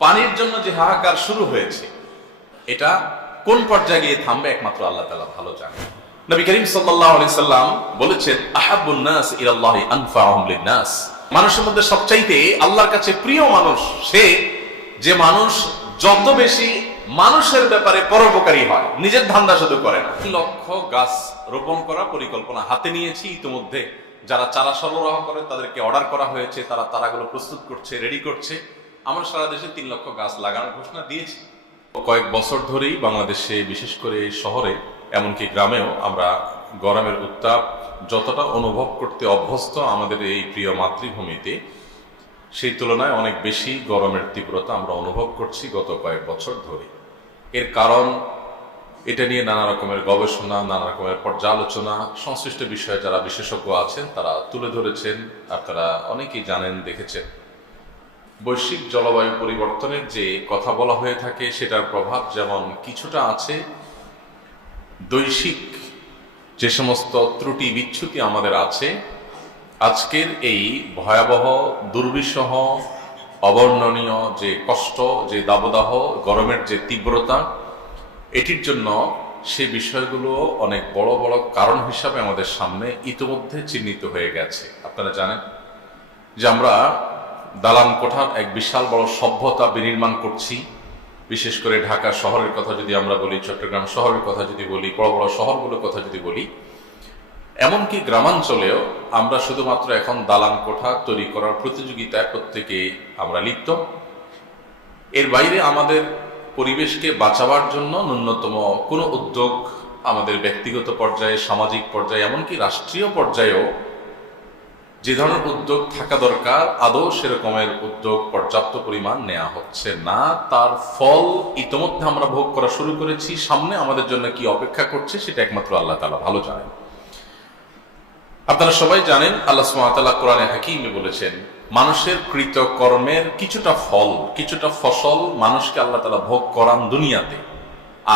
পানির জন্য যে হাহাকার শুরু হয়েছে, এটা কোন পর্যায়ে গিয়ে থামবে একমাত্র আল্লাহ তাআলা ভালো জানেন। নবী করিম সাল্লাল্লাহু আলাইহি সাল্লাম বলেছেন, আহাব্বুন নাস ইলাল্লাহি আনফাউহুম লিন-নাস। মানুষের মধ্যে সবচাইতে আল্লাহর কাছে প্রিয় মানুষ সে যে মানুষ যত বেশি মানুষের ব্যাপারে পরোপকারী হয়, নিজের ধান্দা শুধু করে না। 3 লক্ষ গাছ রোপণ করা পরিকল্পনা হাতে নিয়েছি ইতিমধ্যে। যারা চারা সরবরাহ করে তাদেরকে অর্ডার করা হয়েছে, তারা চারাগুলো প্রস্তুত করছে, রেডি করছে। আমরা সারা দেশে 3 লক্ষ গাছ লাগানোর ঘোষণা দিয়েছি। কয়েক বছর ধরেই বাংলাদেশে, বিশেষ করে শহরে এমনকি গ্রামেও আমরা গরমের উত্তাপ যতটা অনুভব করতে অভ্যস্ত আমাদের এই প্রিয় মাতৃভূমিতে, সেই তুলনায় অনেক বেশি গরমের তীব্রতা আমরা অনুভব করছি গত কয়েক বছর ধরে। এর কারণ এটা নিয়ে নানা রকমের গবেষণা, নানা রকমের পর্যালোচনা, সংশ্লিষ্ট বিষয়ে যারা বিশেষজ্ঞ আছেন তারা তুলে ধরেছেন। আপনারা অনেকেই জানেন, দেখেছেন। বৈশ্বিক জলবায়ু পরিবর্তনের যে কথা বলা হয়ে থাকে সেটার প্রভাব যেমন কিছুটা আছে, দৈশিক যে সমস্ত ত্রুটি বিচ্যুতি আমাদের আছে, আজকের এই ভয়াবহ, দুর্বিষহ, অবর্ণনীয় যে কষ্ট, যে দাবদাহ, গরমের যে তীব্রতা, এটির জন্য সে বিষয়গুলো অনেক বড় বড় কারণ হিসাবে আমাদের সামনে ইতিমধ্যে চিহ্নিত হয়ে গেছে। আপনারা জানেন যে আমরা দালান কোঠার এক বিশাল বড় সভ্যতা বিনির্মাণ করছি। বিশেষ করে ঢাকা শহরের কথা যদি আমরা বলি, চট্টগ্রাম শহরের কথা যদি বলি, বড় বড় শহরগুলোর কথা যদি বলি, এমনকি গ্রামাঞ্চলেও আমরা শুধুমাত্র এখন দালান কোঠা তৈরি করার প্রতিযোগিতায় প্রত্যেকে আমরা লিপ্ত। এর বাইরে আমাদের পরিবেশকে বাঁচাবার জন্য ন্যূনতম কোনো উদ্যোগ আমাদের ব্যক্তিগত পর্যায়ে, সামাজিক পর্যায়ে, এমনকি রাষ্ট্রীয় পর্যায়েও যে ধরনের উদ্যোগ থাকা দরকার, আদৌ সেরকমের উদ্যোগ পর্যাপ্ত পরিমাণ নেওয়া হচ্ছে না। তার ফল ইতোমধ্যে আমরা ভোগ করা শুরু করেছি। সামনে আমাদের জন্য কি অপেক্ষা করছে সেটা একমাত্র আল্লাহ তাআলা ভালো জানেন। আপনারা সবাই জানেন, আল্লাহ সুবহানাহু ওয়া তাআলা কোরআনে হাকীমে বলেছেন, মানুষের কৃত কর্মের কিছুটা ফল, কিছুটা ফসল মানুষকে আল্লাহ তাআলা ভোগ করান দুনিয়াতে,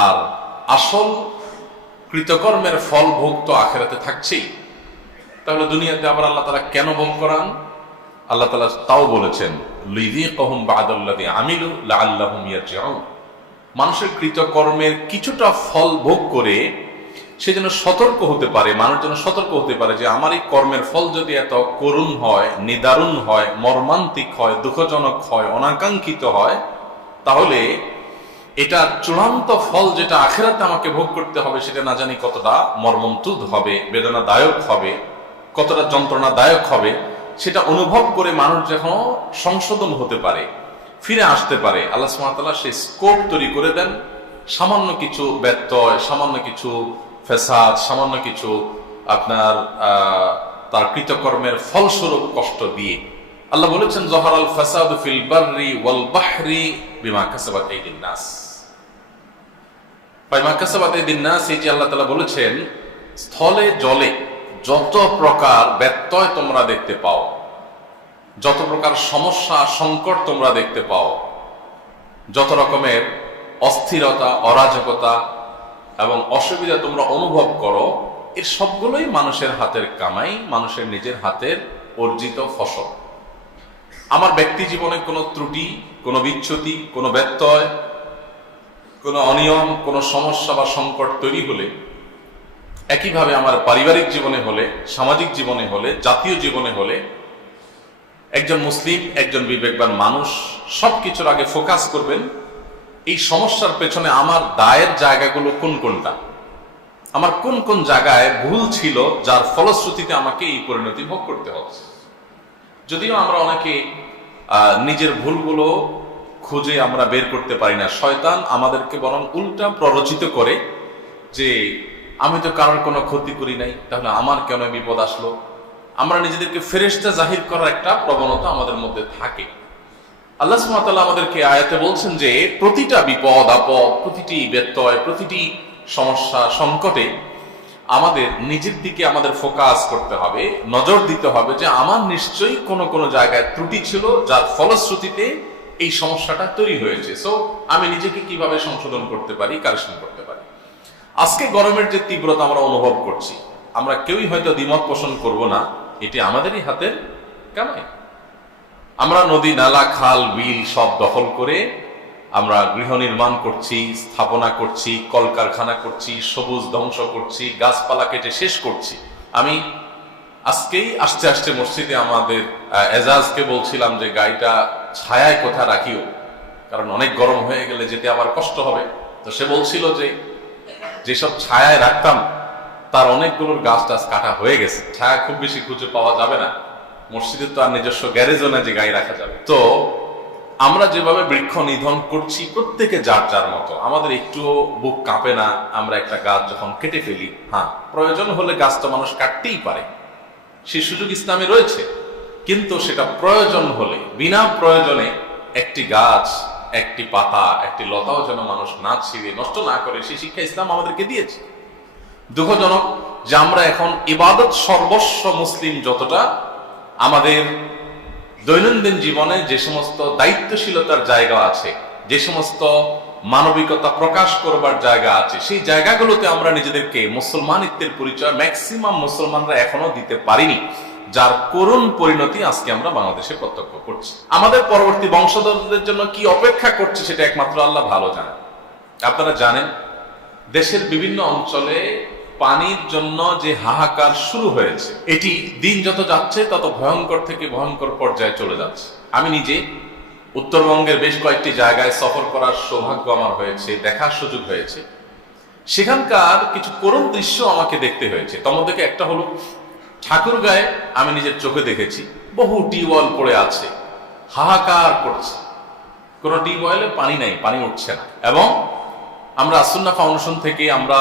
আর আসল কৃতকর্মের ফল ভোগ তো আখিরাতে থাকছেই। তাহলে দুনিয়াতে আবার আল্লাহ তাআলা কেন ভোগ করান? আল্লাহ তাআলা তাও বলেছেন, লিযীকাহুম বা'দাল্লাযী আমিলু লাআল্লাহুম ইয়ারজিউন। মানুষের কৃতকর্মের কিছুটা ফল ভোগ করে সে যেন সতর্ক হতে পারে, মানুষ যেন সতর্ক হতে পারে যে আমার এই কর্মের ফল যদি এত করুণ হয়, নিদারুণ হয়, মর্মান্তিক হয়, দুঃখজনক হয়, অনাকাঙ্ক্ষিত হয়, তাহলে এটা চূড়ান্ত ফল যেটা আখিরাতে আমাকে ভোগ করতে হবে সেটা না জানি কতটা মর্মন্তুদ হবে, বেদনাদায়ক হবে, কতটা যন্ত্রণাদায়ক হবে, সেটা অনুভব করে মানুষ যখন সংশোধন হতে পারে, ফিরে আসতে পারে, আল্লাহ সুবহানাহু ওয়া তাআলা সেই স্কোপ তৈরি করে দেন। সামান্য কিছু ব্যত্যয়, সামান্য কিছু ফেসাদ, সামান্য কিছু আপনার তার কৃতকর্মের ফলস্বরূপ কষ্ট দিয়ে আল্লাহ বলেছেন, যহারাল ফাসাদু ফিল বাররি ওয়াল বাহরি বিমা কাসাবাত আইদিন নাস। বিমা কাসাবাত আইদিন নাস, এই যে আল্লাহ তাআলা বলেছেন, স্থলে জলে যত প্রকার ব্যত্যয় তোমরা দেখতে পাও, যত প্রকার সমস্যা, সংকট তোমরা দেখতে পাও, যত রকমের অস্থিরতা, অরাজকতা এবং অসুবিধা তোমরা অনুভব করো, এর সবগুলোই মানুষের হাতের কামাই, মানুষের নিজের হাতের অর্জিত ফসল। আমার ব্যক্তি জীবনে কোনো ত্রুটি, কোনো বিচ্যুতি, কোনো ব্যত্যয়, কোনো অনিয়ম, কোনো সমস্যা বা সংকট তৈরি হলে, একইভাবে আমার পারিবারিক জীবনে হলে, সামাজিক জীবনে হলে, জাতীয় জীবনে হলে, একজন মুসলিম, একজন বিবেকবান মানুষ সবকিছুর আগে ফোকাস করবেন এই সমস্যার পেছনে আমার দায়ের জায়গাগুলো কোন কোনটা, আমার কোন কোন জায়গায় ভুল ছিল যার ফলশ্রুতিতে আমাকে এই পরিণতি ভোগ করতে হচ্ছে। যদিও আমরা অনেকে নিজের ভুলগুলো খুঁজে আমরা বের করতে পারি না, শয়তান আমাদেরকে বরং উল্টা প্ররোচিত করে যে আমি তো কারোর কোনো ক্ষতি করি নাই, তাহলে আমার কেন বিপদ আসলো। আমরা নিজেদেরকে ফেরেশতা জাহির করার একটা প্রবণতা আমাদের মধ্যে থাকে। আল্লাহ সুবহানাহু ওয়া তাআলা আমাদেরকে আয়াতে বলছেন যে প্রতিটা বিপদ আপদ, প্রতিটি ব্যত্যয়, প্রতিটি সমস্যা, সংকটে আমাদের নিজের দিকে আমাদের ফোকাস করতে হবে, নজর দিতে হবে যে আমার নিশ্চয়ই কোনো কোনো জায়গায় ত্রুটি ছিল যার ফলশ্রুতিতে এই সমস্যাটা তৈরি হয়েছে। সো আমি নিজেকে কিভাবে সংশোধন করতে পারি, কারেকশন করতে পারি। আজকে গরমের যে তীব্রতা আমরা অনুভব করছি, আমরা কেউই হয়তো দ্বিমত পোষণ করব না, এটি আমাদেরই হাতের কামাই। আমরা নদী, নালা, খাল, বিল সব দখল করে আমরা গৃহ নির্মাণ করছি, স্থাপনা করছি, কলকারখানা করছি, সবুজ ধ্বংস করছি, গাছপালা কেটে শেষ করছি। আমি আজকেই আসতে আসতে মসজিদে আমাদের এজাজকে বলছিলাম যে গাড়িটা ছায়ায় কোথা রাখিও, কারণ অনেক গরম হয়ে গেলে যেতে আবার কষ্ট হবে। তো সে বলছিল যে যেসব ছায়ায় রাখতাম তার অনেকগুলোর গাছ টাছ কাটা হয়ে গেছে, ছায়া খুব বেশি খুঁজে পাওয়া যাবে না। মসজিদে তো আর নিজস্ব গ্যারেজও না যে গাড়ি রাখা যাবে। তো আমরা যেভাবে বৃক্ষ নিধন করছি প্রত্যেকে যার যার মতো, আমাদের একটুও বুক কাঁপে না আমরা একটা গাছ যখন কেটে ফেলি। হ্যাঁ, প্রয়োজন হলে গাছ তো মানুষ কাটতেই পারে, সেই সুযোগ ইসলামে রয়েছে, কিন্তু সেটা প্রয়োজন হলে, বিনা প্রয়োজনে একটি গাছ, একটি পাতা, একটি লতাও যেন মানুষ না ছিঁড়ে নষ্ট না করে, সেই শিক্ষা ইসলাম আমাদেরকে দিয়েছে। দুঃখজনক যে আমরা এখন ইবাদত সর্বস্ব মুসলিম যতটা, আমাদের দৈনন্দিন জীবনে যে সমস্ত দায়িত্বশীলতার জায়গা আছে, যে সমস্ত মানবিকতা প্রকাশ করবার জায়গা আছে, সেই জায়গাগুলোতে আমরা নিজেদেরকে মুসলমানিত্বের পরিচয় ম্যাক্সিমাম মুসলমানরা এখনো দিতে পারিনি, যার করুণ পরিণতি আজকে আমরা বাংলাদেশে প্রত্যক্ষ করছি। আমাদের পরবর্তী বংশধরদের জন্য কি অপেক্ষা করছে সেটা একমাত্র আল্লাহ ভালো জানেন। আপনারা জানেন দেশের বিভিন্ন অঞ্চলে পানির জন্য যে হাহাকার শুরু হয়েছে, এটি দিন যত যাচ্ছে তত ভয়ঙ্কর থেকে ভয়ঙ্কর পর্যায়ে চলে যাচ্ছে। আমি নিজে উত্তরবঙ্গের বেশ কয়েকটি জায়গায় সফর করার সৌভাগ্য আমার হয়েছে, দেখার সুযোগ হয়েছে। সেখানকার কিছু করুণ দৃশ্য আমাকে দেখতে হয়েছে। তোমাদের একটা হলো ঠাকুরগাঁয়ে আমি নিজের চোখে দেখেছি বহু টিউবওয়েল পড়ে আছে, হাহাকার করছে, কোনো টিউবওয়েলে পানি নাই, পানি উঠছে না। এবং আমরা আসুন্না ফাউন্ডেশন থেকে আমরা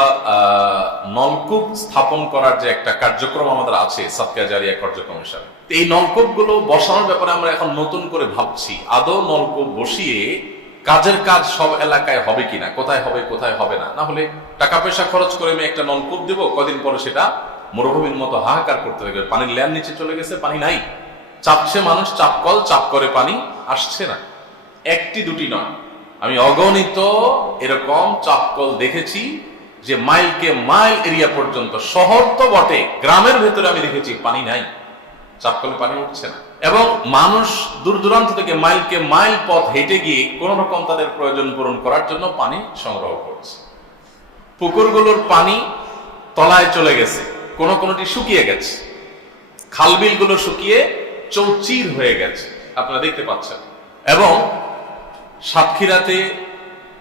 নলকূপ স্থাপন করার যে একটা কার্যক্রম আমাদের আছে, সাদকা জারিয়া কার্যক্রম হিসাবে, এই নলকূপ গুলো বসানোর ব্যাপারে আমরা এখন নতুন করে ভাবছি, আদৌ নলকূপ বসিয়ে কাজের কাজ সব এলাকায় হবে কিনা, কোথায় হবে কোথায় হবে না। না হলে টাকা পয়সা খরচ করে আমি একটা নলকূপ দেবো, কদিন পরে সেটা মরুভূমির মতো হাহাকার করতে থাকবে, পানির লেয়ার নিচে চলে গেছে, পানি নাই, চাপছে মানুষ, চাপ কল চাপ করে, পানি আসছে না। একটি দুটি নয়, আমি অগণিত এরকম চাপকল দেখেছি যে মাইলকে মাইল এরিয়া পর্যন্ত, শহর তো বটে, গ্রামের ভেতরে আমি দেখেছি পানি নাই, চাপকলে পানি উঠছে না। এবং মানুষ দূর দূরান্ত থেকে মাইলকে মাইল পথ হেঁটে গিয়ে কোন রকম তাদের প্রয়োজন পূরণ করার জন্য পানি সংগ্রহ করছে। পুকুরগুলোর পানি তলায় চলে গেছে, কোনটি শুকিয়ে গেছে, খালবিলগুলো শুকিয়ে চৌচির হয়ে গেছে, আপনারা দেখতে পাচ্ছেন। এবং সাতক্ষীরাতে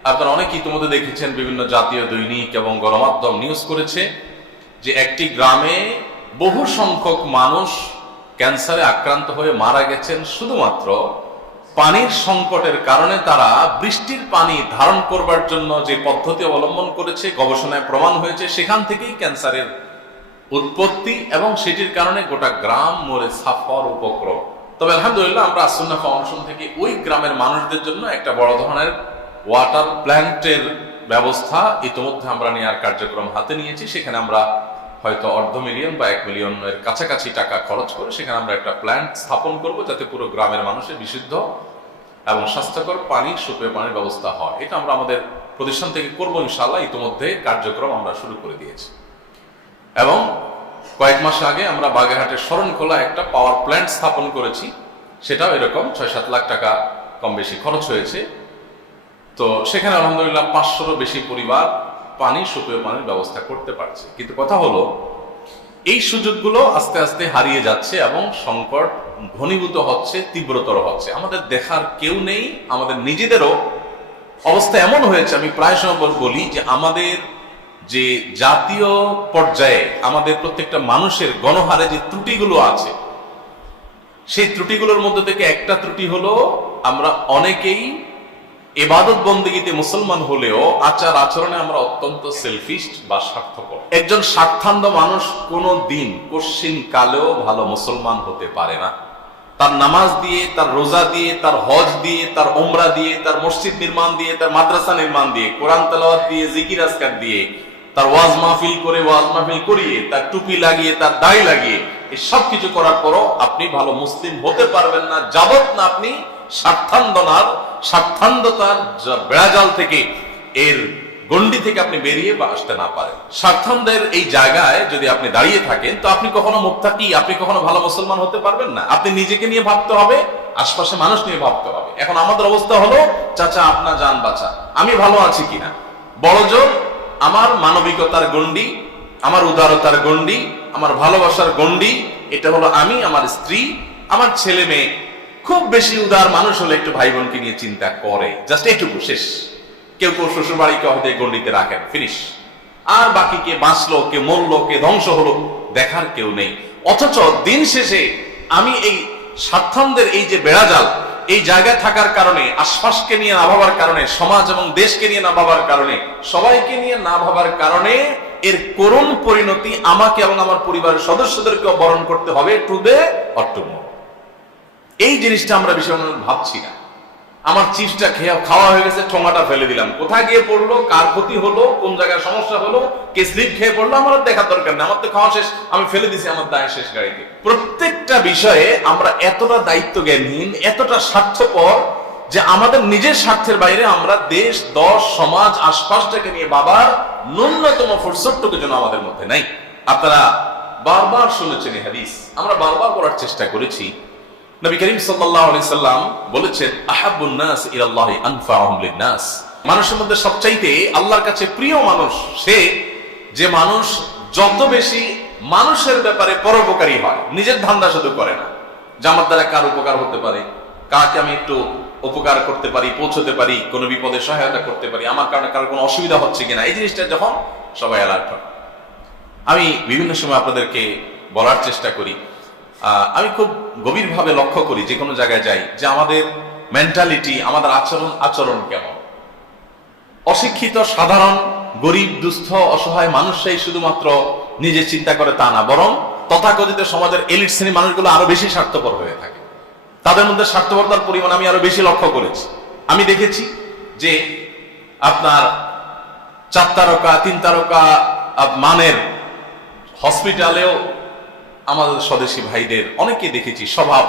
আপনারা অনেকে ইতিমধ্যে দেখেছেন, বিভিন্ন জাতীয় দৈনিক এবং গণমাধ্যম নিউজ করেছে যে একটি গ্রামে বহু সংখ্যক মানুষ ক্যান্সারে আক্রান্ত হয়ে মারা গেছেন শুধুমাত্র পানির সংকটের কারণে। তারা বৃষ্টির পানি ধারণ করবার জন্য যে পদ্ধতি অবলম্বন করেছে, গবেষণায় প্রমাণ হয়েছে সেখান থেকেই ক্যান্সারের উৎপত্তি, এবং সেটির কারণে গোটা গ্রাম মরে সাফার উপক্রম। তবে আলহামদুলিল্লাহ আমরা আসুন্না ফাউন্ডেশন থেকে ওই গ্রামের মানুষদের জন্য একটা বড় ধরনের ওয়াটার প্ল্যান্টের ব্যবস্থা ইতিমধ্যে আমরা নেওয়ার কার্যক্রম হাতে নিয়েছি। সেখানে আমরা হয়তো $500,000 বা $1 মিলিয়নের কাছাকাছি টাকা খরচ করে সেখানে আমরা একটা প্ল্যান্ট স্থাপন করব, যাতে পুরো গ্রামের মানুষের বিশুদ্ধ এবং স্বাস্থ্যকর পানি, সুপেয় পানির ব্যবস্থা হয়। এটা আমরা আমাদের প্রতিষ্ঠান থেকে করবো ইনশাআল্লাহ। ইতিমধ্যে কার্যক্রম আমরা শুরু করে দিয়েছি। এবং কয়েক মাস আগে আমরা বাগেরহাটের শরণখোলা একটা পাওয়ার প্ল্যান্ট স্থাপন করেছি, সেটাও এরকম 6-7 লাখ টাকা কম বেশি খরচ হয়েছে। তো সেখানে আলহামদুলিল্লাহ 500-রও বেশি পরিবার পানি, সুপেয় পানির ব্যবস্থা করতে পারছে। কিন্তু কথা হলো এই সুযোগগুলো আস্তে আস্তে হারিয়ে যাচ্ছে এবং সংকট ঘনীভূত হচ্ছে, তীব্রতর হচ্ছে। আমাদের দেখার কেউ নেই, আমাদের নিজেদেরও অবস্থা এমন হয়েছে, আমি প্রায় সময় বলি যে আমাদের যে জাতীয় পর্যায়ে আমাদের প্রত্যেকটা মানুষের গণহারে যে ত্রুটিগুলো আছে, সেই ত্রুটিগুলোর মধ্যে থেকে একটা ত্রুটি হলো আমরা অনেকেই ইবাদত বন্দেগীতে মুসলমান হলেও আচার আচরণে আমরা অত্যন্ত সেলফিশ বা স্বার্থপর। একজন স্বার্থান্ধ মানুষ কোনো দিন কোশ্চিন কালেও ভালো মুসলমান হতে পারে না। তার নামাজ দিয়ে, তার রোজা দিয়ে, তার হজ দিয়ে, তার ওমরা দিয়ে, তার মসজিদ নির্মাণ দিয়ে, তার মাদ্রাসা নির্মাণ দিয়ে, কোরআন তেলাওয়াত দিয়ে, জিকির আজকার দিয়ে, তার ওয়াজ মাহফিল করে, ওয়াজ মাহফিল করিয়ে, তার টুপি লাগিয়ে, তার দাড়ি লাগিয়ে, এই সব কিছু করার পরও আপনি ভালো মুসলিম হতে পারবেন না, যাবত না আপনি স্বার্থান্ধতার বেড়াজাল থেকে, এর গণ্ডি থেকে আপনি বেরিয়ে বা আসতে না পারেন। স্বার্থান্ধের এই জায়গায় যদি আপনি দাঁড়িয়ে থাকেন, তো আপনি কখনো মুত্তাকি, আপনি কখনো ভালো মুসলমান হতে পারবেন না। আপনি নিজেকে নিয়ে ভাবতে হবে, আশপাশে মানুষ নিয়ে ভাবতে হবে। এখন আমাদের অবস্থা হলো, চাচা আপনার জান বাঁচা, আমি ভালো আছি কিনা, বড় জোর আমার মানবিকতার গণ্ডি, আমার উদারতার গণ্ডি, আমার ভালোবাসার গণ্ডি, এটা হলো আমি, আমার স্ত্রী, আমার ছেলে মেয়ে। খুব বেশি উদার মানুষ হলে একটু ভাই বোনকে নিয়ে চিন্তা করে, জাস্ট এইটুকু, শেষ। কেউ কেউ শ্বশুর বাড়িকে হয়তো এই গণ্ডিতে রাখেন, ফিনিশ। আর বাকি কে বাঁচলো, কে মরলো, কে ধ্বংস হলো, দেখার কেউ নেই। অথচ দিন শেষে আমি এই স্বার্থানদের এই যে বেড়াজাল, এই জায়গায় থাকার কারণে, আশপাশকে নিয়ে না ভাবার কারণে, সমাজ এবং দেশকে নিয়ে না ভাবার কারণে, সবাইকে নিয়ে না ভাবার কারণে এর করুণ পরিণতি আমাকে এবং আমার পরিবারের সদস্যদেরকেও বরণ করতে হবে, টুডে অর টুমরো। এই জিনিসটা আমরা বিষয় ভাবছি না। আমার চিপসটা খাওয়া হয়ে গেছে, ঠোঙাটা ফেলে দিলাম, কোথায় গিয়ে পড়লো, কার ক্ষতি হলো, কোন জায়গায় সমস্যা হলো, কে স্লিপ খেয়ে পড়লো, আমার দেখার দরকার নেই, আমার তো খাওয়া শেষ, আমি ফেলে দিছি, আমার দায় শেষ গাড়িতে। প্রত্যেকটা বিষয়ে আমরা এতটা দায়িত্ব জ্ঞানহীন, এতটা স্বার্থপর যে আমাদের নিজের স্বার্থের বাইরে আমরা দেশ, দশ, সমাজ, আশপাশটাকে নিয়ে বাবার ন্যূনতম ফুরসতটুকু যেন আমাদের মধ্যে নাই। আপনারা বারবার শুনেছেন এই হাদিস, আমরা বারবার বলার চেষ্টা করেছি। নবী করিম সাল্লাল্লাহু আলাইহি সাল্লাম বলেছেন, আহাব্বুন নাস ইলাল্লাহি আনফাউহুম লিন-নাস। মানুষের মধ্যে সবচাইতে আল্লাহর কাছে প্রিয় মানুষ সে যে মানুষ যত বেশি মানুষের ব্যাপারে পরোপকারী হয়, নিজের ধান্দা শুধু করে না, যে আমার দ্বারা কার উপকার হতে পারে, কাকে আমি একটু উপকার করতে পারি, পৌঁছতে পারি, কোনো বিপদে সহায়তা করতে পারি, আমার কারণে কারোর কোনো অসুবিধা হচ্ছে কিনা, এই জিনিসটা যখন সবাই অ্যালার্ট হয়। আমি বিভিন্ন সময় আপনাদেরকে বলার চেষ্টা করি, আমি খুব গভীরভাবে লক্ষ্য করি যে কোনো জায়গায় যাই, যে আমাদের মেন্টালিটি, আমাদের আচরণ কেমন। অশিক্ষিত সাধারণ গরিব দুস্থ অসহায় মানুষরাই শুধুমাত্র নিজে চিন্তা করে তা না, বরং তথাকথিত সমাজের এলিট শ্রেণীর মানুষগুলো আরো বেশি স্বার্থপর হয়ে থাকে। তাদের মধ্যে স্বার্থপরতার পরিমাণ আমি আরো বেশি লক্ষ্য করেছি। আমি দেখেছি যে আপনার 4 তারকা 3 তারকা মানের হসপিটালেও আমাদের স্বদেশী ভাইদের অনেকে দেখেছি স্বভাব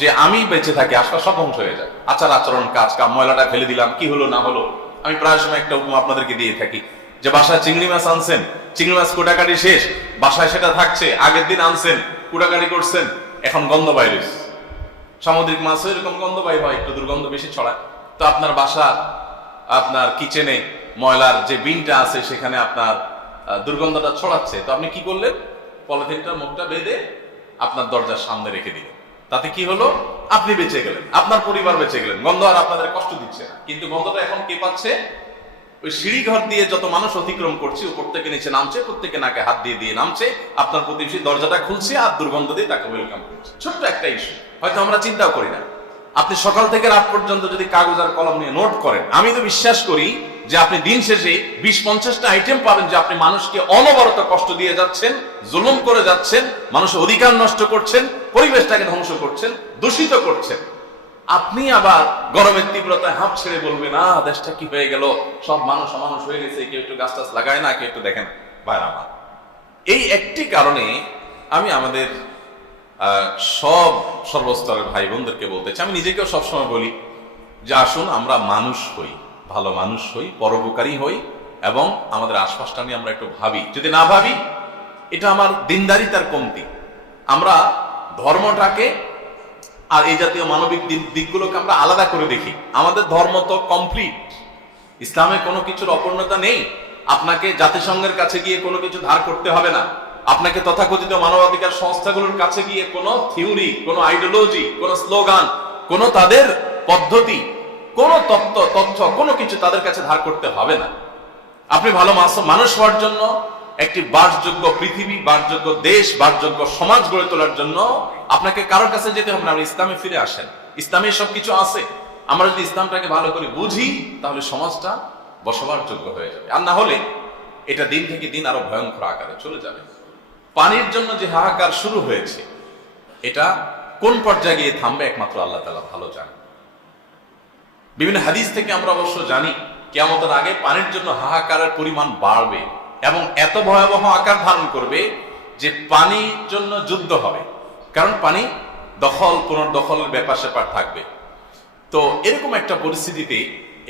যে আমি বেঁচে থাকি, আশপাশ সব ধ্বংস হয়ে যায়, আচার আচরণ, কাজ কাম, ময়লাটা ফেলে দিলাম, কি হলো না হলো। আমি প্রায় সময় একটা উপমা আপনাদেরকে দিয়ে থাকি, যে বাসায় চিংড়ি মাছ আনছেন, চিংড়ি মাছ কোটাকাটি শেষ, বাসায় সেটা থাকছে, আগের দিন আনছেন, কোটাকাটি করছেন, এখন গন্ধ বাইরে। সামুদ্রিক মাছ এরকম গন্ধ বাইর হয়, একটু দুর্গন্ধ বেশি ছড়ায়। তো আপনার বাসা, আপনার কিচেনে ময়লার যে বিনটা আছে সেখানে আপনার দুর্গন্ধটা ছড়াচ্ছে। তো আপনি কি করলেন, পলিথিনটার মুখটা বেঁধে আপনার দরজার সামনে রেখে দিলেন। তাতে কি হলো, আপনি বেঁচে গেলেন, আপনার পরিবার বেঁচে গেলেন, গন্ধ আর আপনাদের কষ্ট দিচ্ছে না। কিন্তু গন্ধটা এখন কে পাচ্ছে, ওই সিঁড়ি ঘর দিয়ে যত মানুষ অতিক্রম করছে, উপর থেকে নিচে নামছে, প্রত্যেকে নাকে হাত দিয়ে দিয়ে নামছে, আপনার প্রতিবেশী দরজাটা খুলছে আর দুর্গন্ধ দিয়ে তাকে ওয়েলকাম করছে। ছোট্ট একটা ইস্যু, হয়তো আমরা চিন্তাও করি না। আপনি সকাল থেকে রাত পর্যন্ত যদি কাগজ আর কলম নিয়ে নোট করেন, আমি তো বিশ্বাস করি যে আপনি দিন শেষে 20-50টা আইটেম পাবেন যে আপনি মানুষকে অনবরত কষ্ট দিয়ে যাচ্ছেন, জুলুম করে যাচ্ছেন, মানুষের অধিকার নষ্ট করছেন, পরিবেশটাকে ধ্বংস করছেন, দূষিত করছেন। আপনি আবার গরমের তীব্রতায় হাঁপ ছেড়ে বলবেন, দেশটা কি হয়ে গেল, সব মানুষ অমানুষ হয়ে গেছে, কেউ একটু গাছ টাছ লাগায় না, কেউ একটু দেখেন। ভাই আমার, এই একটি কারণে আমি আমাদের সব সর্বস্তরের ভাই বোনদেরকে বলতে চাই, আমি নিজেকেও সবসময় বলি যে আসুন আমরা মানুষ হই, ভালো মানুষ হই, পরোপকারী হই, এবং আমাদের আশপাশটা নিয়ে আমরা একটু ভাবি। যদি না ভাবি, এটা আমার দিনদারিতার কমতি। আমরা ধর্মটাকে আর এই জাতীয় মানবিক দিকগুলোকে আমরা আলাদা করে দেখি। আমাদের ধর্ম তো কমপ্লিট, ইসলামে কোনো কিছুর অপূর্ণতা নেই। আপনাকে জাতিসংঘের কাছে গিয়ে কোনো কিছু ধার করতে হবে না, আপনাকে তথাকথিত মানবাধিকার সংস্থাগুলোর কাছে গিয়ে কোনো থিওরি, কোনো আইডিওলজি, কোনো স্লোগান, কোনো তাদের পদ্ধতি, কোনো তথ্য কোনো কিছু তাদের কাছে ধার করতে হবে না। আপনি ভালো মানুষ হওয়ার জন্য, একটি বাসযোগ্য পৃথিবী, বাসযোগ্য দেশ, বাসযোগ্য সমাজ গড়ে তোলার জন্য আপনাকে কারোর কাছে যেতে হবে না। আপনি ইসলামে ফিরে আসেন, ইসলামে সবকিছু আছে। আমরা যদি ইসলামটাকে ভালো করে বুঝি, তাহলে সমাজটা বসবাস যোগ্য হয়ে যাবে। আর না হলে এটা দিন থেকে দিন আরো ভয়ঙ্কর আকারে চলে যাবে। পানির জন্য যে হাহাকার শুরু হয়েছে, এটা কোন পর্যায়ে গিয়ে থামবে একমাত্র আল্লাহ তাআলা ভালো জানেন। বিভিন্ন হাদিস থেকে আমরা অবশ্য জানি কিয়ামতের আগে পানির জন্য হাহাকারের পরিমাণ বাড়বে এবং এত ভয়াবহ আকার ধারণ করবে যে পানির জন্য যুদ্ধ হবে। কারণ পানি দখল পুনর্দখলের ব্যাপার স্যাপার থাকবে। তো এরকম একটা পরিস্থিতিতে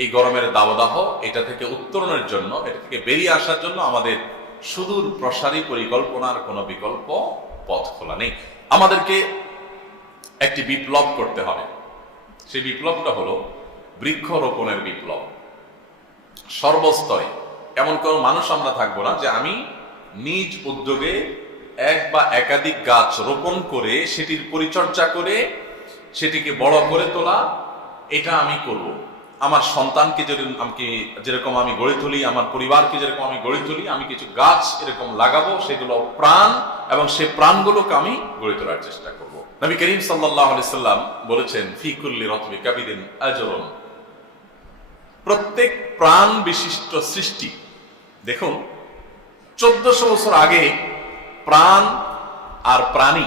এই গরমের দাবদাহ, এটা থেকে উত্তরণের জন্য, এটা থেকে বেরিয়ে আসার জন্য আমাদের সুদূর প্রসারী পরিকল্পনার কোনো বিকল্প পথ খোলা নেই। আমাদেরকে একটি বিপ্লব করতে হবে। সেই বিপ্লবটা হলো বৃক্ষরোপণের বিপ্লব। সর্বস্তরে এমন কোন মানুষ আমরা থাকবো না যে আমি নিজ উদ্যোগে এক বা একাধিক গাছ রোপণ করে সেটির পরিচর্যা করে সেটিকে বড় করে তোলা, এটা আমি করব। আমার সন্তানকে যেরকম আমি গড়ে তুলি, আমার পরিবারকে যেরকম আমি গড়ে তুলি, আমি কিছু গাছ এরকম লাগাবো, সেগুলো প্রাণ, এবং সেই প্রাণগুলোকে আমি গড়ে তোলার চেষ্টা করব। নবী করিম সাল্লাল্লাহু আলাইহি সাল্লাম বলেছেন, ফি কুল্লি রাতবি কাবিদিন আজরুন, প্রত্যেক প্রাণ বিশিষ্ট সৃষ্টি। দেখুন, 1400 বছর আগে প্রাণ আর প্রাণী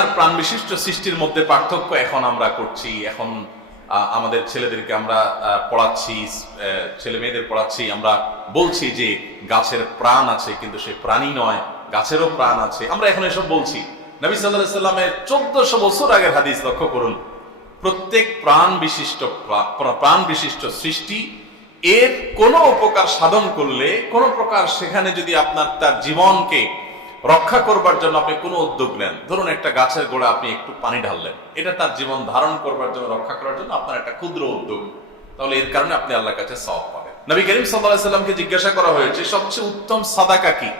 আর প্রাণ বিশিষ্ট সৃষ্টির মধ্যে পার্থক্য এখন আমরা করছি। এখন আমাদের ছেলেদেরকে আমরা পড়াচ্ছি, ছেলে মেয়েদের পড়াচ্ছি, আমরা বলছি যে গাছের প্রাণ আছে, কিন্তু সে প্রাণী নয়, গাছেরও প্রাণ আছে। আমরা এখন এসব বলছি। নবী সাল্লাল্লাহু আলাইহি সাল্লামের 1400 বছর আগের হাদিস লক্ষ্য করুন। প্রত্যেক প্রাণ বিশিষ্ট সৃষ্টি এর কোনো উপকার সাধন করলে, কোনো প্রকার সেখানে যদি আপনার তার জীবনকে রক্ষা করবার জন্য আপনি কোনো উদ্যোগ নেন, ধরুন একটা গাছের গোড়া আপনি একটু পানি ঢাললেন, এটা তার জীবন ধারণ করবার জন্য, রক্ষা করার জন্য আপনার একটা ক্ষুদ্র উদ্যোগ, তাহলে এর কারণে আপনি আল্লাহর কাছে সওয়াব পাবেন। নবী করিম সাল্লাল্লাহু আলাইহি সাল্লামকে জিজ্ঞাসা করা হয়েছে, সবচেয়ে উত্তম সাদাকা কি?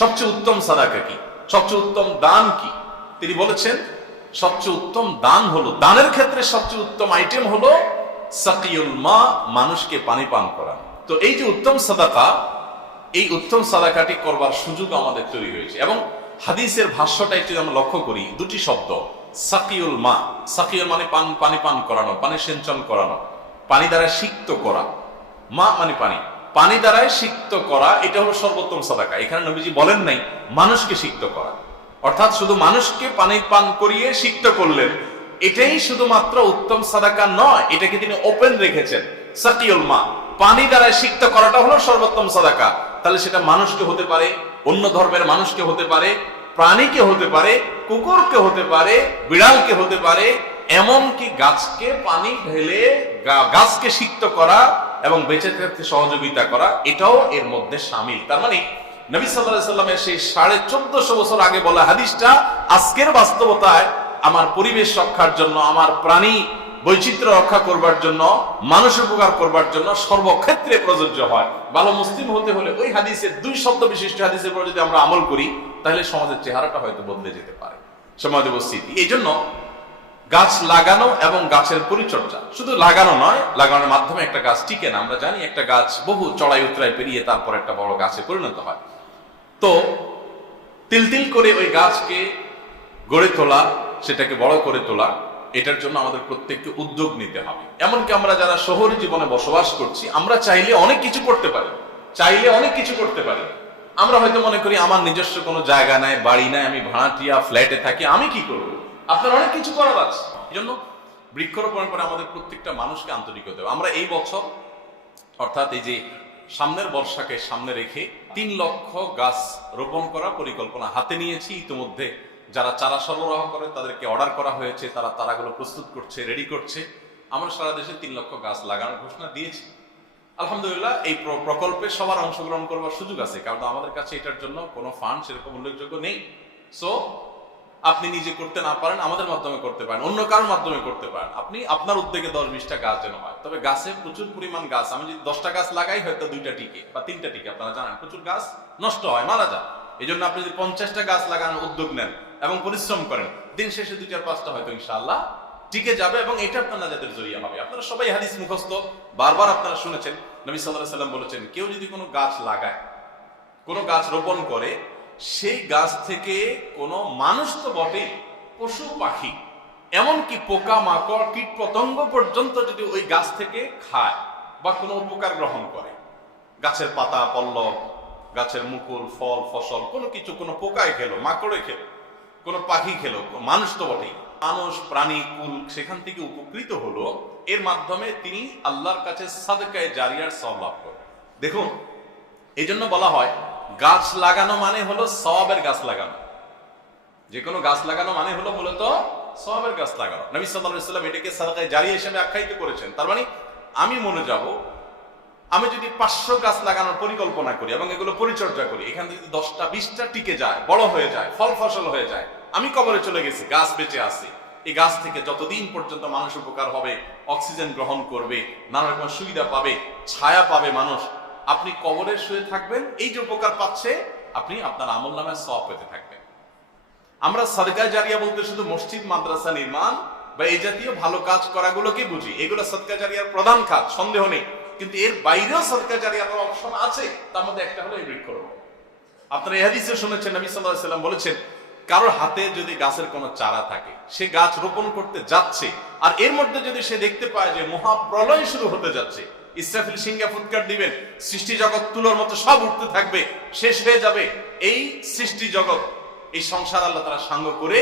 সবচেয়ে উত্তম সাদাকা কি? সবচেয়ে উত্তম দান কি? তিনি বলেছেন, সবচেয়ে উত্তম দান হলো, দানের ক্ষেত্রে সবচেয়ে উত্তম আইটেম হলো সাকিউল মা, মানুষকে পানি পান করা। তো এই যে উত্তম সাদাকা, এই উত্তম সাদাকাটি করবার সুযোগ আমাদের তৈরি হয়েছে। এবং হাদিসের ভাষ্যটা একটু আমরা লক্ষ্য করি, দুটি শব্দ, সাকিউল মা। সাকিউল মানে পানি পান করানো, পানি সিঞ্চন করানো, পানি দ্বারা সিক্ত করা। মা মানে পানি, পানি দ্বারাই সিক্ত করা, এটা হলো সর্বোত্তম সাদাকা। এখানে নবীজি বলেন নাই মানুষকে সিক্ত করা, অর্থাৎ শুধু মানুষকে পানি পান করিয়ে সিক্ত করলেন, এটাই শুধুমাত্র উত্তম সাদাকা নয়, এটাকে তিনি ওপেন রেখেছেন। সাকিউল মা, পানি দ্বারা সিক্ত করাটা হলো সর্বোত্তম সাদাকা। তাহলে সেটা মানুষকে হতে পারে, অন্য ধর্মের মানুষকে হতে পারে, প্রাণীকে হতে পারে, কুকুরকে হতে পারে, বিড়ালকে হতে পারে, এমনকি গাছকে পানি ঢেলে গাছকে সিক্ত করা এবং বেঁচে থাকতে সহযোগিতা করা, এটাও এর মধ্যে শামিল। তার মানে নবী সাল্লাল্লাহু আলাইহি সাল্লামের সেই 1450 বছর আগে বলা হাদিসটা আজকের বাস্তবতায় আমার পরিবেশ রক্ষার জন্য, আমার প্রাণী বৈচিত্র্য রক্ষা করবার জন্য, মানুষ উপকার করবার জন্য সর্বক্ষেত্রে প্রযোজ্য হয়। ভালো মুসলিম হতে হলে ওই হাদিসের, 2 শব্দ বিশিষ্ট হাদিসের উপর যদি আমরা আমল করি, তাহলে সমাজের চেহারাটা হয়তো বদলে যেতে পারে, সমাজের উপস্থিতি। এই জন্য গাছ লাগানো এবং গাছের পরিচর্যা, শুধু লাগানো নয়, লাগানোর মাধ্যমে একটা গাছ টিকে না। আমরা জানি একটা গাছ বহু চড়াই উতরাই পেরিয়ে তারপর একটা বড় গাছে পরিণত হয়। তো তিল তিল করে ওই গাছকে গড়ে তোলা, সেটাকে বড় করে তোলা, এটার জন্য আমাদের প্রত্যেককে উদ্যোগ নিতে হবে। এমনকি আমরা যারা শহরে জীবনে বসবাস করছি, আমরা চাইলে অনেক কিছু করতে পারি। আমরা হয়তো মনে করি আমার নিজস্ব কোনো জায়গা নাই, বাড়ি নাই, আমি ভাড়াটিয়া ফ্ল্যাটে থাকি, আমি কি করব? আপনার অনেক কিছু করার আছে। এই জন্য বৃক্ষরোপণের পরে আমাদের প্রত্যেকটা মানুষকে আন্তরিক হতে হবে। আমরা এই বছর, অর্থাৎ এই যে সামনের বর্ষাকে সামনে রেখে 3 লক্ষ গাছ রোপণ করার পরিকল্পনা হাতে নিয়েছি। ইতিমধ্যে যারা চারা সরবরাহ করে তাদেরকে অর্ডার করা হয়েছে, তারা চারাগুলো প্রস্তুত করছে, রেডি করছে। আমরা সারা দেশে 3 লক্ষ গাছ লাগানোর ঘোষণা দিয়েছি। আলহামদুলিল্লাহ, এই প্রকল্পে সবার অংশগ্রহণ করবার সুযোগ আছে, কারণ আমাদের কাছে এটার জন্য কোনো ফান্ড সেরকম উল্লেখযোগ্য নেই। সো আপনি নিজে করতে না পারেন, আমাদের মাধ্যমে করতে পারেন, অন্য কারোর মাধ্যমে করতে পারেন। আপনি আপনার উদ্যোগে 10-20টা গাছ যেন হয়। তবে গাছে প্রচুর পরিমাণ গাছ, আমি যদি 10টা গাছ লাগাই হয়তো 2টা টিকে বা 3টা টিকে। আপনারা জানেন প্রচুর গাছ নষ্ট হয়, মারা যায়। এই জন্য আপনি যদি 50টা গাছ লাগানোর উদ্যোগ নেন এবং পরিশ্রম করেন, দিন শেষে 2-4-5টা হয়তো ইনশাআল্লাহ টিকে যাবে, এবং এটা আপনার নাজাতের জরিয়া হবে। আপনারা সবাই হাদিস মুখস্থ, বারবার আপনারা শুনেছেন, নবী সাল্লাল্লাহু আলাইহি সাল্লাম বলেছেন, কেউ যদি কোনো গাছ লাগায়, কোনো গাছ রোপণ করে, সেই গাছ থেকে কোনো মানুষ তো বটেই, পশু পাখি, এমনকি পোকা মাকড় কীট পতঙ্গ পর্যন্ত যদি ওই গাছ থেকে খায় বা কোনো উপকার গ্রহণ করে, গাছের পাতা পল্লব, গাছের মুকুল, ফল, ফসল, কোনো কিছু, কোনো পোকায় খেলো, মাকড়ে খেলো, কোনো পাখি খেলো, মানুষ তো বটেই, মানুষ প্রাণী কুল সেখান থেকে উপকৃত হলো, এর মাধ্যমে তিনি আল্লাহর কাছে সাদকায়ে জারিয়ার সওয়াব লাভ করবেন। দেখুন, এই জন্য বলা হয় গাছ লাগানো মানে হলো সওয়াবের গাছ লাগানো। যে কোনো গাছ লাগানো মানে হলো মূলত সওয়াবের গাছ লাগানো। নবী সাল্লাল্লাহু আলাইহি ওয়াসাল্লাম এটাকে সাদকায়ে জারিয়া হিসেবে আখ্যায়িত করেছেন। তার মানে আমি মনে যাব, আমি যদি 500 গাছ লাগানোর পরিকল্পনা করি এবং এগুলো পরিচর্যা করি, এখান থেকে যদি 10টা 20টা টিকে যায়, বড় হয়ে যায়, ফল ফসল হয়ে যায়, আমি কবরে চলে গেছি, গাছ বেঁচে আছে, এই গাছ থেকে যতদিন পর্যন্ত মানুষ উপকার হবে, অক্সিজেন গ্রহণ করবে, নানা রকম সুবিধা পাবে, ছায়া পাবে মানুষ, আপনি কবরে শুয়ে থাকবেন, এই যে উপকার পাচ্ছে আপনি আপনার আমল নামায় সওয়াব পেতে থাকবেন। আমরা সাদকা জারিয়া বলতে শুধু মসজিদ মাদ্রাসা নির্মাণ বা এই জাতীয় ভালো কাজ করাগুলোকে বুঝি, এগুলো সাদকা জারিয়ার প্রধান কাজ, সন্দেহ নেই। কিন্তু এর বাইরেও সাদকা জারিয়ার অপশন আছে, তার মধ্যে একটা হলো এই বৃক্ষরোপণ। আপনারা এই হাদিসে শুনেছেন, নবী সাল্লাল্লাহু আলাইহি ওয়াসাল্লাম বলেছেন, কারোর হাতে যদি গাছের কোনো চারা থাকে, সে গাছ রোপণ করতে যাচ্ছে, আর এর মধ্যে যদি সে দেখতে পায় যে মহাপ্রলয় শুরু হতে যাচ্ছে, ইসরাফিল সিংহা ফুৎকার দিবেন, সৃষ্টি জগৎ তুলোর মতো সব উঠতে থাকবে, শেষ হয়ে যাবে এই সৃষ্টি জগৎ, এই সংসার আল্লাহ তাআলা সাঙ্গ করে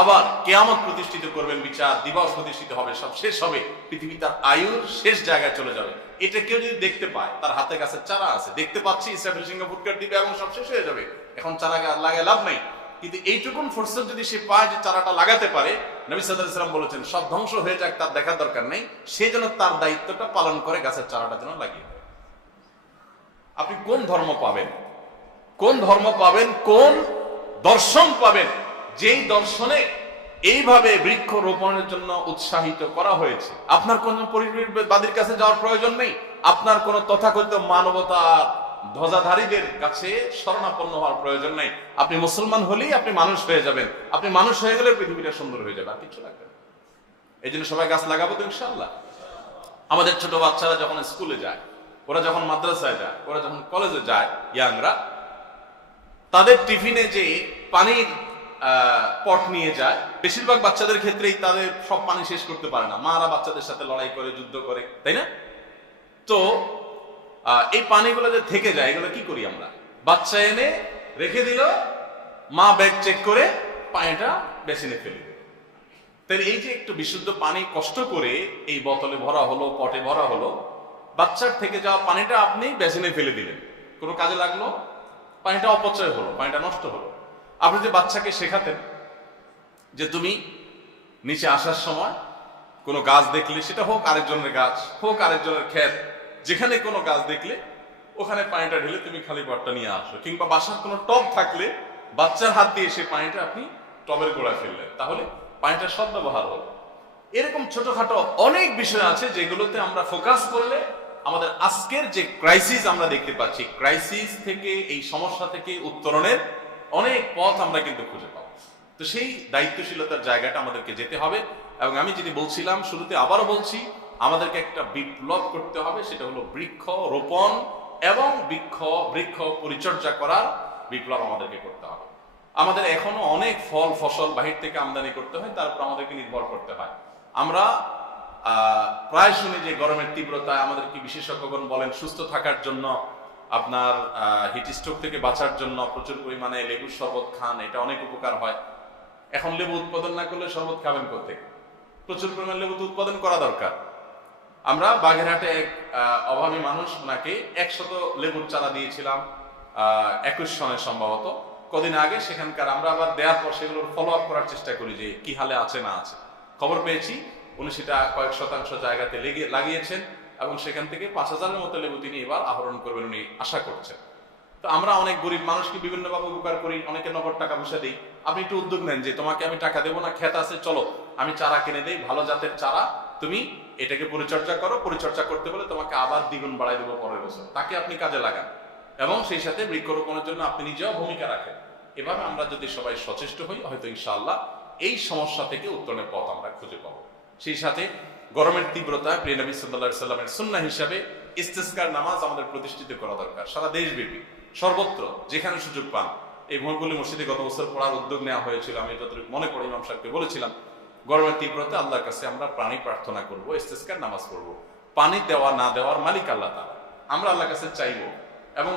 আবার কিয়ামত প্রতিষ্ঠিত করবেন, বিচার দিবস প্রতিষ্ঠিত হবে, সব শেষ হবে, পৃথিবী তার আয়ুর শেষ জায়গায় চলে যাবে। এটা কেউ যদি দেখতে পায়, তার হাতে গাছের চারা আছে, দেখতে পাচ্ছি ইসরাফিল সিংহা ফুৎকার দিবে এবং সব শেষ হয়ে যাবে, এখন চারা লাগায় লাভ নাই, কিন্তু এইটুকুন ফুরসত যদি সে পায় যে চারাটা লাগাতে পারে, নবী সাল্লাল্লাহু আলাইহি ওয়াসাল্লাম বলেছেন সব ধ্বংস হয়ে যাক তার দেখার দরকার নেই, সে যেন তার দায়িত্বটা পালন করে গাছের চারাটা যেন লাগিয়ে দেয়। আপনি কোন ধর্ম পাবেন, কোন ধর্ম পাবেন, কোন দর্শন পাবেন যেই দর্শনে এইভাবে বৃক্ষ রোপণের জন্য উৎসাহিত করা হয়েছে? আপনার কোন পরিবেশবাদীর কাছে যাওয়ার প্রয়োজন নেই, আপনার কোন তথাকথিত মানবতার ধ্বজাধারীদের কাছে শরণাপন্ন হওয়ার প্রয়োজন নেই। আপনি মুসলমান হলেই আপনি মানুষ হয়ে যাবেন, আপনি মানুষ হয়ে গেলে পৃথিবীটা সুন্দর হয়ে যাবে, আর কিছু লাগবে না। এই জন্য সবাই গাছ লাগাবো তো ইনশাআল্লাহ। আমাদের ছোট বাচ্চারা যখন স্কুলে যায়, ওরা যখন মাদ্রাসায় যায়, ওরা যখন কলেজে যায়, ইয়াংরা, তাদের টিফিনে যে পানির পট নিয়ে যায়, বেশিরভাগ বাচ্চাদের ক্ষেত্রেই তাদের সব পানি শেষ করতে পারে না, মারা বাচ্চাদের সাথে লড়াই করে, যুদ্ধ করে, তাই না? তো এই পানিগুলো যে থেকে যায়, এগুলো কি করি আমরা? বাচ্চা এনে রেখে দিল, মা ব্যাগ চেক করে পানিটা বেসিনে ফেলে দিল। তাহলে এই যে একটু বিশুদ্ধ পানি কষ্ট করে এই বোতলে ভরা হলো, পটে ভরা হলো, বাচ্চার থেকে যাওয়া পানিটা আপনি বেসিনে ফেলে দিলেন, কোনো কাজে লাগলো? পানিটা অপচয় হলো, পানিটা নষ্ট হলো। আপনি যে বাচ্চাকে শেখাতেন যে তুমি নিচে আসার সময় কোনো গাছ দেখলে, সেটা হোক আরেকজনের গাছ, হোক আরেকজনের ক্ষেত, যেখানে কোনো গাছ দেখলে ওখানে পানিটা ঢেলে তুমি খালি পটটা নিয়ে আসো, কিংবা বাসার কোনো টব থাকলে বাচ্চার হাত দিয়ে সেই পানিটা আপনি টবের গোড়ায় ফেললেন, তাহলে পানিটা সদ্ব্যবহার হলো। এরকম ছোটখাটো অনেক বিষয় আছে যেগুলোতে আমরা ফোকাস করলে আমাদের আজকের যে ক্রাইসিস আমরা দেখতে পাচ্ছি, ক্রাইসিস থেকে, এই সমস্যা থেকে উত্তরণের অনেক পথ আমরা কিন্তু খুঁজে পাবো। তো সেই দায়িত্বশীলতার জায়গাটা আমাদেরকে যেতে হবে। এবং আমি যদি বলছিলাম শুরুতে, আবারও বলছি, আমাদেরকে একটা বিপ্লব করতে হবে, সেটা হলো বৃক্ষ রোপণ এবং বৃক্ষ পরিচর্যা করার বিপ্লব আমাদেরকে করতে হবে। আমাদের এখনো অনেক ফল ফসল বাহির থেকে আমদানি করতে হয়, তারপর আমাদেরকে নির্ভর করতে হয়। আমরা প্রায় শুনি যে গরমের তীব্রতায় আমাদেরকে বিশেষজ্ঞগণ বলেন সুস্থ থাকার জন্য, আপনার হিট স্ট্রোক থেকে বাঁচার জন্য প্রচুর পরিমাণে লেবুর শরবত খান, এটা অনেক উপকার হয়। এখন লেবু উৎপাদন না করলে শরবত খাবেন কোথেকে? প্রচুর পরিমাণে লেবু উৎপাদন করা দরকার। আমরা বাগেরহাটে এক অভাবী মানুষ, ওনাকে 100 লেবুর চারা দিয়েছিলাম 21 সনে সম্ভবত, কদিন আগে। সেখানকার আমরা আবার দেওয়ার পর সেগুলোর ফলো আপ করার চেষ্টা করি যে কি হালে আছে না আছে। খবর পেয়েছি উনি সেটা কয়েক শতাংশ জায়গাতে লাগিয়েছেন এবং সেখান থেকে 5000-এর মতো লেবু তিনি এবার আহরণ করবেন উনি আশা করছেন। তো আমরা অনেক গরিব মানুষকে বিভিন্নভাবে উপকার করি, অনেকে নগদ টাকা পয়সা দিই। আপনি একটু উদ্যোগ নেন যে তোমাকে আমি টাকা দেবো না, ক্ষেত আছে, চলো আমি চারা কিনে দেই, ভালো জাতের চারা, তুমি এটাকে পরিচর্যা করো, পরিচর্যা করতে বলে তোমাকে আবার দ্বিগুণ বাড়াই দেবো পরের বছর, তাকে আপনি কাজে লাগান এবং সেই সাথে বৃক্ষরোপণের জন্য আপনি নিজেও ভূমিকা রাখেন। এভাবে আমরা যদি সবাই সচেষ্ট হই, হয়তো ইনশাআল্লাহ এই সমস্যা থেকে উত্তরণের পথ আমরা খুঁজে পাবো। সেই সাথে গরমের তীব্রতা প্রিয় নবী সাল্লাল্লাহু আলাইহি সাল্লামের সুন্নাহ হিসাবে ইস্তিসকার নামাজ আমাদের প্রতিষ্ঠিত করা দরকার। সারা দেশব্যাপী সর্বত্র যেখানে সুযোগ পান, এই মহকুলি মসজিদে গত বছর পড়ার উদ্যোগ নেওয়া হয়েছিল। আমি যতটুকু মনে পড়ে ইমাম সাহেবকে বলেছিলাম, গরমের তীব্রতা আল্লাহর কাছে আমরা প্রাণী প্রার্থনা করব, ইস্তিসকার নামাজ পড়ব। পানি দেওয়া না দেওয়ার মালিক আল্লাহ তাআলা, আমরা আল্লাহর কাছে চাইবো এবং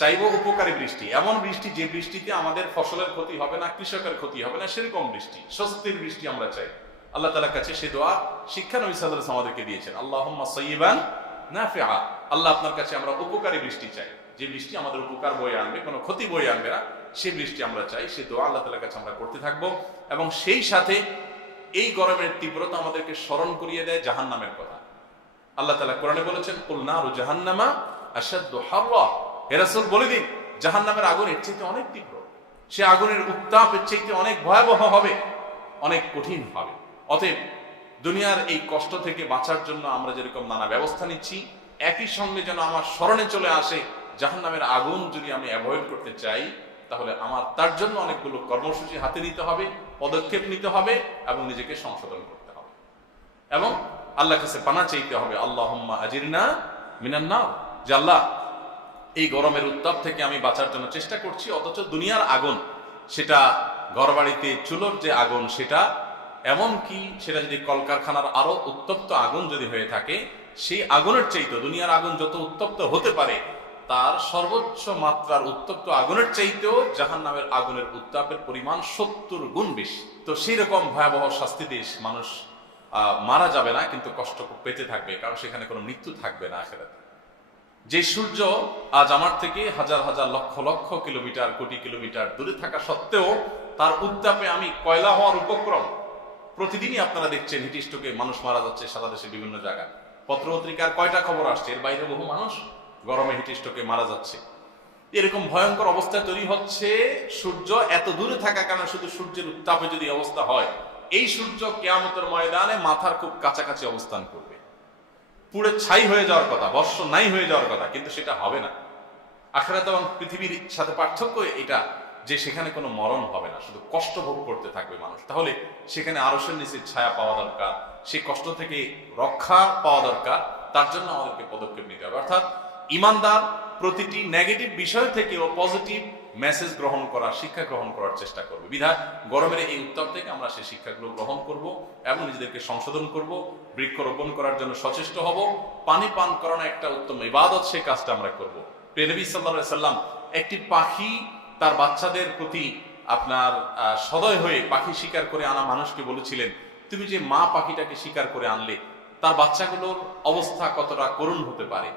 চাইবো উপকারী বৃষ্টি, এমন বৃষ্টি যে বৃষ্টিতে আমাদের ফসলের ক্ষতি হবে না, কৃষকের ক্ষতি হবে না, সেরকম বৃষ্টি, স্বস্তির বৃষ্টি আমরা চাই। আল্লাহ তাআলার কাছে সে দোয়া শিক্ষা নবী সাল্লাল্লাহু আলাইহি ওয়াসাল্লাম আমাদেরকে দিয়েছেন, আল্লাহুম্মা সাইয়্যিবান নাফিআ। আল্লাহ আপনার কাছে আমরা উপকারী বৃষ্টি চাই, যে বৃষ্টি আমাদের উপকার বয়ে আনবে, কোনো ক্ষতি বয়ে আনবে না, সেই বৃষ্টি আমরা চাই। সে দোয়া আল্লাহ তাআলার কাছে আমরা করতে থাকবো। এবং সেই সাথে এই গরমের তীব্রতা আমাদেরকে স্মরণ করিয়ে দেয় জাহান্নামের কথা। আল্লাহ তাআলা কোরআনে বলেছেন, কুল নারু জাহান্নামা আশাদ্দু হাররা। হে রাসূল বলে দিন, জাহান্নামের আগুন এর চাইতে অনেক তীব্র, সে আগুনের উত্তাপ এর চাইতে অনেক ভয়াবহ হবে, অনেক কঠিন হবে। অতএব দুনিয়ার এই কষ্ট থেকে বাঁচার জন্য আমরা যেরকম নানা ব্যবস্থা নিচ্ছি, একই সঙ্গে যেন আমার স্মরণে চলে আসে জাহান্নামের আগুন যদি আমি অ্যাভয়েড করতে চাই, তাহলে আমার তার জন্য অনেকগুলো কর্মসূচি হাতে নিতে হবে, পদক্ষেপ নিতে হবে এবং নিজেকে সংশোধন করতে হবে এবং আল্লাহর কাছে পানা চাইতে হবে, আল্লাহুম্মা আজিরনা মিনান নার, যে আল্লাহ এই গরমের উত্তাপ থেকে আমি বাঁচার জন্য চেষ্টা করছি, অথচ দুনিয়ার আগুন, সেটা ঘরবাড়িতে চুলোর যে আগুন, সেটা এমনকি সেটা যদি কলকারখানার আরো উত্তপ্ত আগুন যদি হয়ে থাকে, সেই আগুনের চাইতে দুনিয়ার আগুন যত উত্তপ্ত হতে পারে তার সর্বোচ্চ মাত্রার উত্তপ্ত আগুনের চাইতেও জাহান্নামের আগুনের উত্তাপের পরিমাণ 70 গুণ বেশি। তো সেই রকম ভয়াবহ শাস্তি দেশ মানুষ মারা যাবে না, কিন্তু কষ্ট পেতে থাকবে, কারণ সেখানে কোনো মৃত্যু থাকবে না আখিরাতে। যে সূর্য আজ আমার থেকে হাজার হাজার লক্ষ লক্ষ কিলোমিটার, কোটি কিলোমিটার দূরে থাকা সত্ত্বেও তার উত্তাপে আমি কয়লা হওয়ার উপক্রম। প্রতিদিনই আপনারা দেখছেন হিট স্ট্রোকে মানুষ মারা যাচ্ছে সারা দেশে বিভিন্ন জায়গায়, পত্রপত্রিকার কয়টা খবর আসছে, এর বাইরে বহু মানুষ গরমে হিট স্ট্রোকে মারা যাচ্ছে। এরকম ভয়ঙ্কর অবস্থা তৈরি হচ্ছে সূর্য এত দূরে থাকা কারণে। শুধু সূর্যের উত্তাপে যদি অবস্থা হয়, এই সূর্য কিয়ামতের ময়দানে মাথার খুব কাছাকাছি অবস্থান করবে, পুড়ে ছাই হয়ে যাওয়ার কথা, বর্ষ নাই হয়ে যাওয়ার কথা, কিন্তু সেটা হবে না। আখিরাত এবং পৃথিবীর সাথে পার্থক্য এটা যে সেখানে কোনো মরণ হবে না, শুধু কষ্ট ভোগ করতে থাকবে মানুষ। তাহলে সেখানে আরশের নিচে ছায়া পাওয়া দরকার, সেই কষ্ট থেকে রক্ষা পাওয়া দরকার, তার জন্য আমাদেরকে পদক্ষেপ নিতে হবে। অর্থাৎ ইমানদার প্রতিটি নেগেটিভ বিষয় থেকেও পজিটিভ মেসেজ গ্রহণ করার, শিক্ষা গ্রহণ করার চেষ্টা করবে। বিধায় গরমের এই উত্তাপ থেকে আমরা সেই শিক্ষাগুলো গ্রহণ করব এবং নিজেদেরকে সংশোধন করব, বৃক্ষরোপণ করার জন্য সচেষ্ট হব, পানি পান করানো একটা উত্তম ইবাদত, সেই কাজটা আমরা করব। প্রিয় নবী সাল্লাল্লাহু আলাইহি সাল্লাম একটি পাখি তার বাচ্চাদের প্রতি আপনার সদয় হয়ে পাখি শিকার করে আনা মানুষকে বলেছিলেন, তুমি যে মা পাখিটাকে শিকার করে আনলে, তার বাচ্চাগুলোর অবস্থা কতটা করুণ হতে পারে।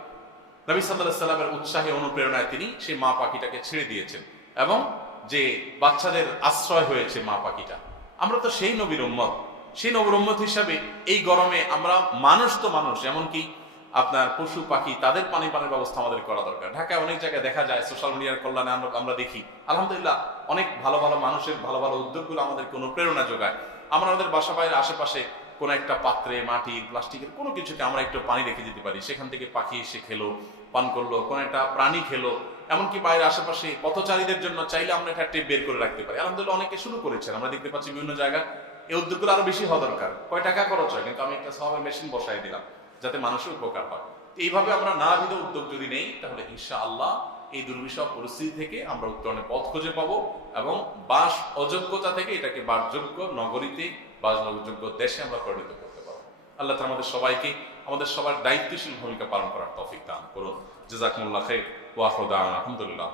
নবী সাল্লাল্লাহু আলাইহি সাল্লামের উৎসাহে অনুপ্রেরণায় তিনি সেই মা পাখিটাকে ছেড়ে দিয়েছেন এবং যে বাচ্চাদের আশ্রয় হয়েছে মা পাখিটা। আমরা তো সেই নবীর উম্মত, সেই নবীর উম্মত হিসাবে এই গরমে আমরা মানুষ তো মানুষ, এমনকি আপনার পশু পাখি, তাদের পানির ব্যবস্থা আমাদের করা দরকার। ঢাকায় অনেক জায়গায় দেখা যায়, সোশ্যাল মিডিয়ার কল্যাণে আমরা দেখি, আলহামদুলিল্লাহ অনেক ভালো ভালো মানুষের ভালো ভালো উদ্যোগগুলো আমাদেরকে অনুপ্রেরণা যোগায়। আমরা আমাদের বাসা বাইরে আশেপাশে কোনো একটা পাত্রে মাটির, প্লাস্টিকের কোনো কিছুতে আমরা একটু পানি রেখে দিতে পারি, সেখান থেকে পাখি এসে খেলো, পান করলো, কোনো একটা প্রাণী খেলো। এমনকি বাইরে আশেপাশে পথচারীদের জন্য চাইলে আমরা একটা টেপ বের করে রাখতে পারি। আলহামদুলিল্লাহ অনেকে শুরু করেছেন, আমরা দেখতে পাচ্ছি বিভিন্ন জায়গায়। এই উদ্যোগগুলো আরো বেশি হওয়া দরকার। কয় টাকা খরচ হয়, কিন্তু আমি একটা সওয়াবের মেশিন বসাই দিলাম যাতে মানুষের উপকার হয়। এইভাবে আমরা নানাবিধ উদ্যোগ যদি নেই, তাহলে ইনশাআল্লাহ এই দুর্বিষহ পরিস্থিতি থেকে আমরা উত্তরণের পথ খুঁজে পাবো এবং বাস অযোগ্যতা থেকে এটাকে বাসযোগ্য নগরীতে, বাসযোগ্য দেশে আমরা পরিণত করতে পারবো। আল্লাহ তাআলা আমাদের সবাইকে, আমাদের সবার দায়িত্বশীল ভূমিকা পালন করার তৌফিক দান করুন। জাযাকুমুল্লাহ খাইর ওয়া আখিরু দাওয়ানা আলহামদুলিল্লাহ।